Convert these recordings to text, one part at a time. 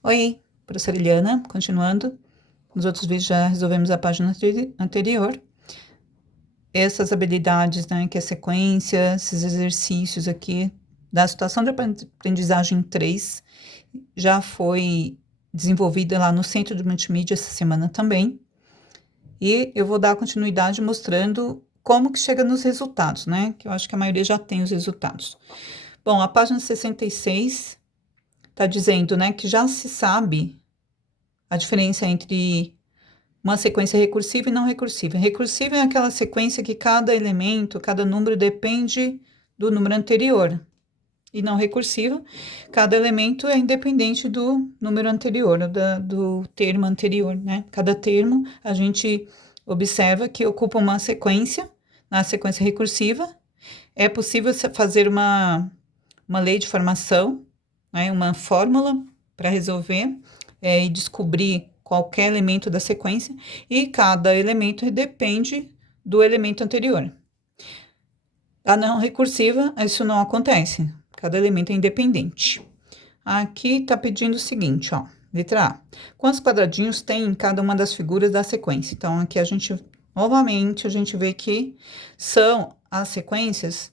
Oi, professora Eliana, continuando. Nos outros vídeos já resolvemos a página anterior. Essas habilidades, né, que é sequência, esses exercícios aqui da situação de aprendizagem 3 já foi desenvolvida lá no Centro de Multimídia essa semana também. E eu vou dar continuidade mostrando como que chega nos resultados, né, que eu acho que a maioria já tem os resultados. Bom, a página 66 está dizendo, né, que já se sabe a diferença entre uma sequência recursiva e não recursiva. Recursiva é aquela sequência que cada elemento, cada número depende do número anterior. E não recursiva, cada elemento é independente do número anterior, do termo anterior, né? Cada termo a gente observa que ocupa uma sequência, na sequência recursiva. É possível fazer uma lei de formação, né? Uma fórmula para resolver e descobrir qualquer elemento da sequência, e cada elemento depende do elemento anterior. A não recursiva, isso não acontece. Cada elemento é independente. Aqui está pedindo o seguinte, ó. Letra A. Quantos quadradinhos tem em cada uma das figuras da sequência? Então, aqui novamente, a gente vê que são as sequências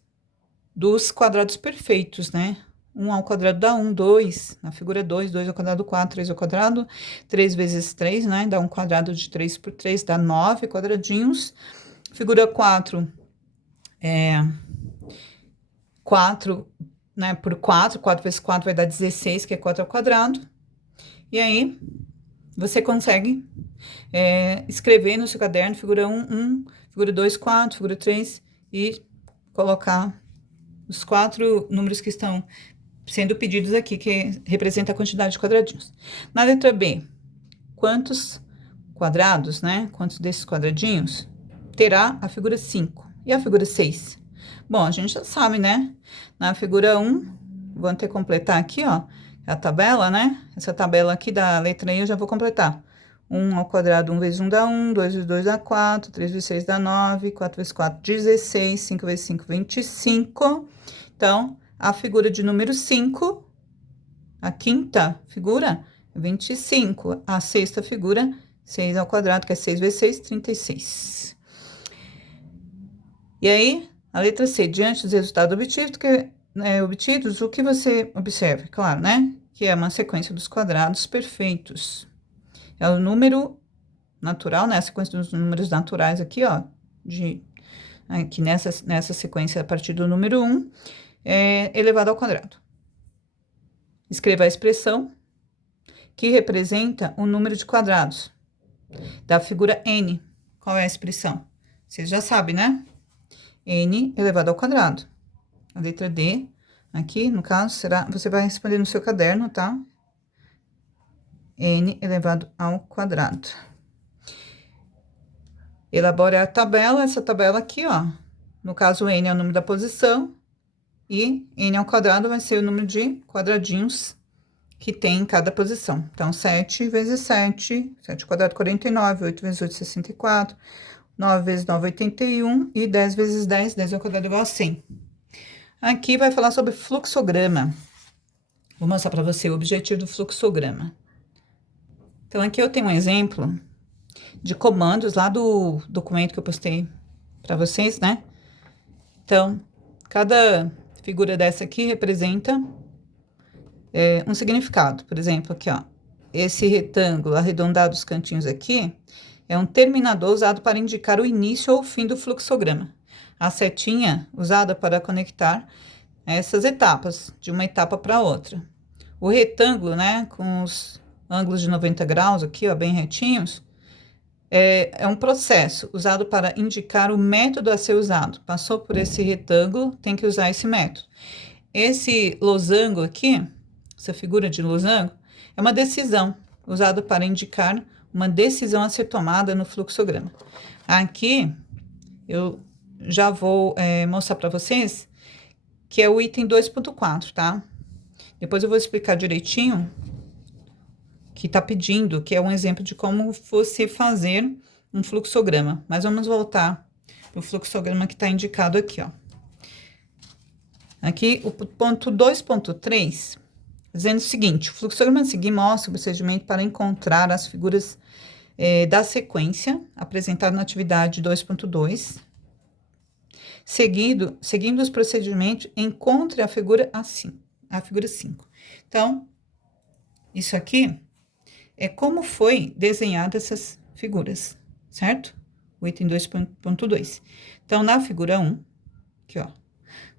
dos quadrados perfeitos, né? 1 ao quadrado dá 1, 2, na figura 2, 2 ao quadrado 4, 3 ao quadrado, 3 vezes 3, né? Dá um quadrado de 3 por 3, dá 9 quadradinhos. Figura 4 4, né, por 4, 4 vezes 4 vai dar 16, que é 4 ao quadrado. E aí, você consegue escrever no seu caderno, figura 1, 1, figura 2, 4, figura 3, e colocar os 4 números que estão sendo pedidos aqui, que representa a quantidade de quadradinhos. Na letra B, quantos quadrados, né? Quantos desses quadradinhos terá a figura 5 e a figura 6? Bom, a gente já sabe, né? Na figura 1, vou até completar aqui, ó, a tabela, né? Essa tabela aqui da letra E eu já vou completar. 1 ao quadrado, 1 vezes 1 dá 1, 2 vezes 2 dá 4, 3 vezes 6 dá 9, 4 vezes 4, 16, 5 vezes 5, 25. Então, a figura de número 5, a quinta figura, 25. A sexta figura, 6 ao quadrado, que é 6 vezes 6, 36. E aí, a letra C, diante dos resultados obtidos, o que você observa? Claro, né? Que é uma sequência dos quadrados perfeitos. É o número natural, né? A sequência dos números naturais aqui, ó. Aqui nessa sequência, a partir do número 1, elevado ao quadrado. Escreva a expressão que representa o número de quadrados da figura N. Qual é a expressão? Vocês já sabem, né? N elevado ao quadrado. A letra D, aqui, no caso, você vai responder no seu caderno, tá? N elevado ao quadrado. Elabore a tabela, essa tabela aqui, ó. No caso, N é o número da posição e N ao quadrado vai ser o número de quadradinhos que tem em cada posição. Então, 7 vezes 7, 7 ao quadrado, 49, 8 vezes 8, 64, 9 vezes 9, 81, e 10 vezes 10, 10 ao quadrado igual a 100. Aqui vai falar sobre fluxograma. Vou mostrar para você o objetivo do fluxograma. Então, aqui eu tenho um exemplo de comandos lá do documento que eu postei para vocês, né? Então, cada figura dessa aqui representa um significado. Por exemplo, aqui, ó, esse retângulo arredondado dos cantinhos aqui é um terminador usado para indicar o início ou o fim do fluxograma. A setinha usada para conectar essas etapas, de uma etapa para outra. O retângulo, né, com os ângulos de 90 graus aqui, ó, bem retinhos, é um processo usado para indicar o método a ser usado. Passou por esse retângulo, tem que usar esse método. Esse losango aqui, essa figura de losango, é uma decisão usada para indicar uma decisão a ser tomada no fluxograma. Aqui, eu já vou mostrar para vocês que é o item 2.4, tá? Depois eu vou explicar direitinho que tá pedindo, que é um exemplo de como você fazer um fluxograma. Mas vamos voltar pro fluxograma que tá indicado aqui, ó. Aqui, o ponto 2.3, dizendo o seguinte: o fluxograma a seguir mostra o procedimento para encontrar as figuras da sequência apresentada na atividade 2.2. Seguindo os procedimentos, encontre a figura assim, a figura 5. Então, isso aqui é como foi desenhada essas figuras, certo? O item 2.2. Então, na figura 1, aqui, ó,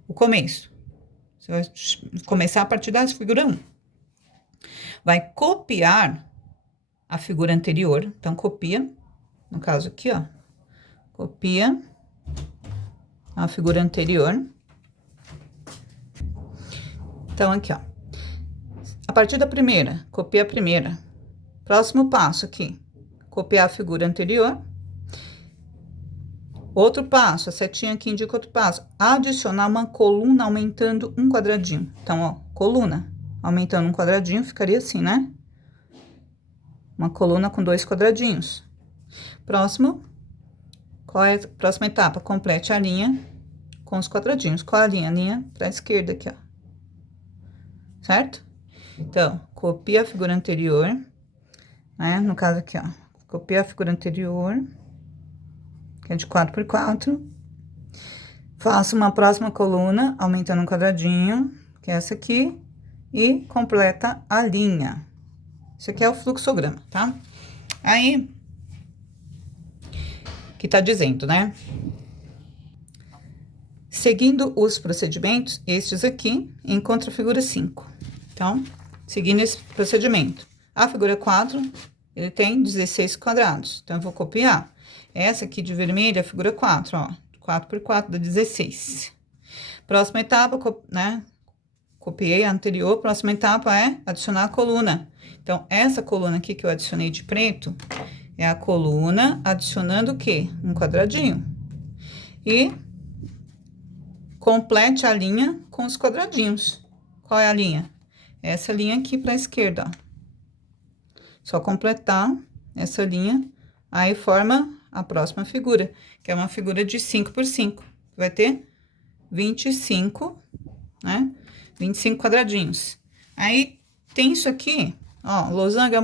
o começo. Você vai começar a partir da figura 1. Vai copiar a figura anterior. Então, copia, no caso aqui, ó, copia a figura anterior. Então, aqui, ó, a partir da primeira, copia a primeira. Próximo passo aqui, copiar a figura anterior. Outro passo, a setinha aqui indica outro passo, adicionar uma coluna aumentando um quadradinho. Então, ó, coluna aumentando um quadradinho, ficaria assim, né? Uma coluna com 2 quadradinhos. Próximo, qual é a próxima etapa? Complete a linha com os quadradinhos. Qual a linha? A linha para a esquerda aqui, ó. Certo? Então, copia a figura anterior, né? No caso aqui, ó, copia a figura anterior, que é de 4x4. Faço uma próxima coluna, aumentando um quadradinho, que é essa aqui, e completa a linha. Isso aqui é o fluxograma, tá? Aí, que tá dizendo, né? Seguindo os procedimentos, estes aqui, encontra a figura 5. Então, seguindo esse procedimento. A figura 4, ele tem 16 quadrados. Então, eu vou copiar. Essa aqui de vermelho é a figura 4, ó. 4x4 dá 16. Próxima etapa, né? Copiei a anterior. Próxima etapa é adicionar a coluna. Então, essa coluna aqui que eu adicionei de preto é a coluna adicionando o quê? Um quadradinho. E complete a linha com os quadradinhos. Qual é a linha? Essa linha aqui para a esquerda, ó. Só completar essa linha, aí forma a próxima figura, que é uma figura de 5x5. Vai ter 25, né? 25 quadradinhos. Aí, tem isso aqui, ó, losango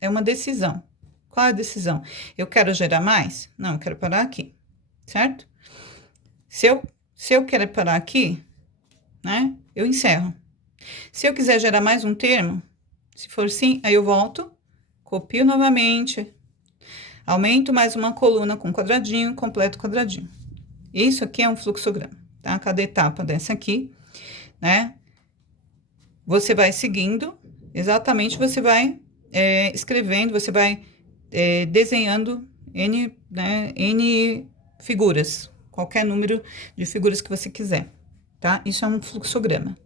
é uma decisão. Qual é a decisão? Eu quero gerar mais? Não, eu quero parar aqui, certo? Se eu quero parar aqui, né, eu encerro. Se eu quiser gerar mais um termo, se for sim, aí eu volto, copio novamente, aumento mais uma coluna com quadradinho, completo quadradinho. Isso aqui é um fluxograma, tá? Cada etapa dessa aqui, né? Você vai seguindo, exatamente, você vai escrevendo, você vai desenhando N figuras, qualquer número de figuras que você quiser, tá? Isso é um fluxograma.